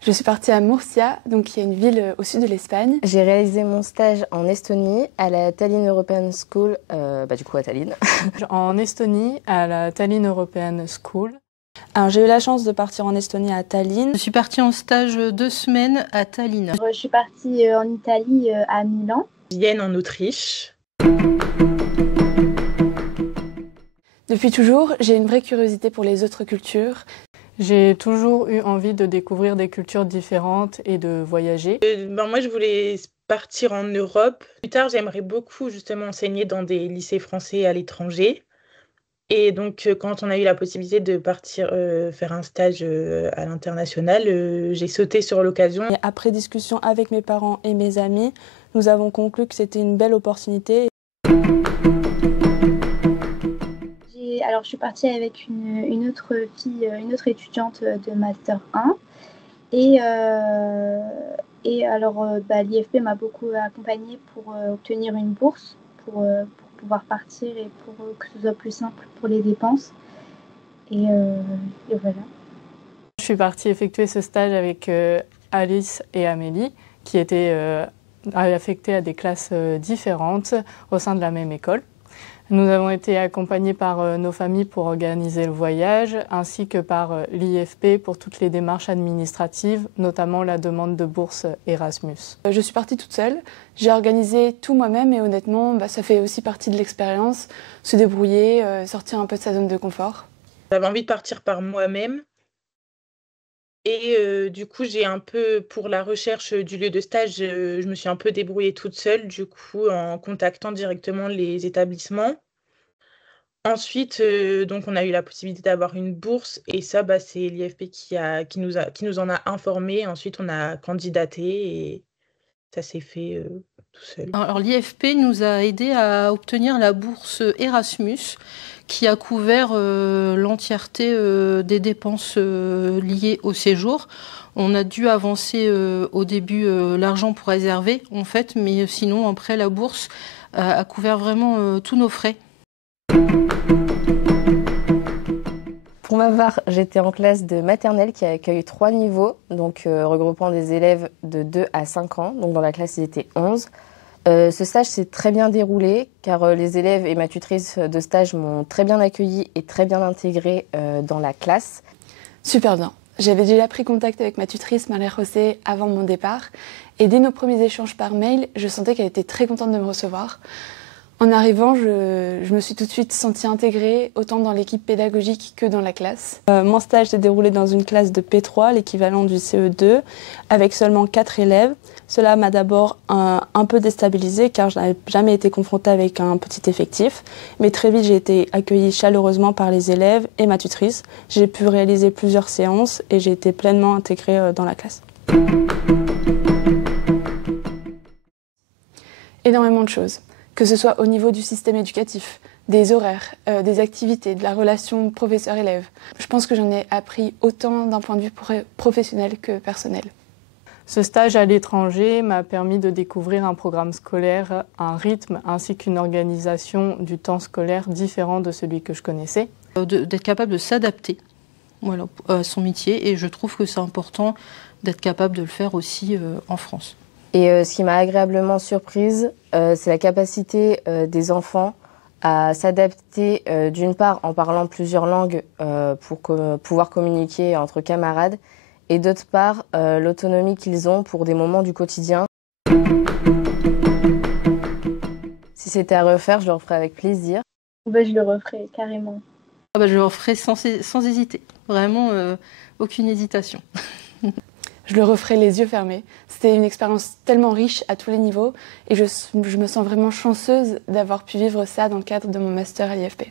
Je suis partie à Murcia, donc qui est une ville au sud de l'Espagne. J'ai réalisé mon stage en Estonie à la Tallinn European School, du coup à Tallinn. En Estonie, à la Tallinn European School. Alors j'ai eu la chance de partir en Estonie à Tallinn. Je suis partie en stage 2 semaines à Tallinn. Je suis partie en Italie à Milan. Vienne en Autriche. Depuis toujours, j'ai une vraie curiosité pour les autres cultures. J'ai toujours eu envie de découvrir des cultures différentes et de voyager. Moi, je voulais partir en Europe. Plus tard, j'aimerais beaucoup justement enseigner dans des lycées français à l'étranger. Et donc, quand on a eu la possibilité de partir faire un stage à l'international, j'ai sauté sur l'occasion. Et après discussion avec mes parents et mes amis, nous avons conclu que c'était une belle opportunité. Alors, je suis partie avec une autre fille, une autre étudiante de Master 1. Et alors, l'IFP m'a beaucoup accompagnée pour obtenir une bourse, pour pouvoir partir et pour que ce soit plus simple pour les dépenses. Et voilà. Je suis partie effectuer ce stage avec Alice et Amélie, qui étaient affectées à des classes différentes au sein de la même école. Nous avons été accompagnés par nos familles pour organiser le voyage, ainsi que par l'IFP pour toutes les démarches administratives, notamment la demande de bourse Erasmus. Je suis partie toute seule, j'ai organisé tout moi-même et honnêtement, ça fait aussi partie de l'expérience, se débrouiller, sortir un peu de sa zone de confort. J'avais envie de partir par moi-même. Et du coup, j'ai un peu, pour la recherche du lieu de stage, je me suis un peu débrouillée toute seule, du coup, en contactant directement les établissements. Ensuite, donc, on a eu la possibilité d'avoir une bourse et ça, c'est l'IFP qui nous en a informés. Ensuite, on a candidaté et ça s'est fait tout seul. Alors, l'IFP nous a aidés à obtenir la bourse Erasmus, qui a couvert l'entièreté des dépenses liées au séjour. On a dû avancer au début l'argent pour réserver, en fait, mais sinon, après, la bourse a couvert vraiment tous nos frais. Pour ma part, j'étais en classe de maternelle qui accueille 3 niveaux, donc regroupant des élèves de 2 à 5 ans. Donc dans la classe, ils étaient 11. Ce stage s'est très bien déroulé car les élèves et ma tutrice de stage m'ont très bien accueillie et très bien intégrée dans la classe. Super bien. J'avais déjà pris contact avec ma tutrice, Marie Rossé, avant mon départ. Et dès nos premiers échanges par mail, je sentais qu'elle était très contente de me recevoir. En arrivant, je me suis tout de suite sentie intégrée, autant dans l'équipe pédagogique que dans la classe. Mon stage s'est déroulé dans une classe de P3, l'équivalent du CE2, avec seulement 4 élèves. Cela m'a d'abord un peu déstabilisée car je n'avais jamais été confrontée avec un petit effectif. Mais très vite, j'ai été accueillie chaleureusement par les élèves et ma tutrice. J'ai pu réaliser plusieurs séances et j'ai été pleinement intégrée dans la classe. Énormément de choses. Que ce soit au niveau du système éducatif, des horaires, des activités, de la relation professeur-élève. Je pense que j'en ai appris autant d'un point de vue professionnel que personnel. Ce stage à l'étranger m'a permis de découvrir un programme scolaire, un rythme ainsi qu'une organisation du temps scolaire différent de celui que je connaissais. D'être capable de s'adapter à son métier et je trouve que c'est important d'être capable de le faire aussi en France. Et ce qui m'a agréablement surprise, c'est la capacité des enfants à s'adapter d'une part en parlant plusieurs langues pour pouvoir communiquer entre camarades et d'autre part l'autonomie qu'ils ont pour des moments du quotidien. Si c'était à refaire, je le referais avec plaisir. Je le referais carrément. Je le referais sans hésiter, vraiment aucune hésitation. Je le referai les yeux fermés. C'était une expérience tellement riche à tous les niveaux et je me sens vraiment chanceuse d'avoir pu vivre ça dans le cadre de mon master à l'IFP.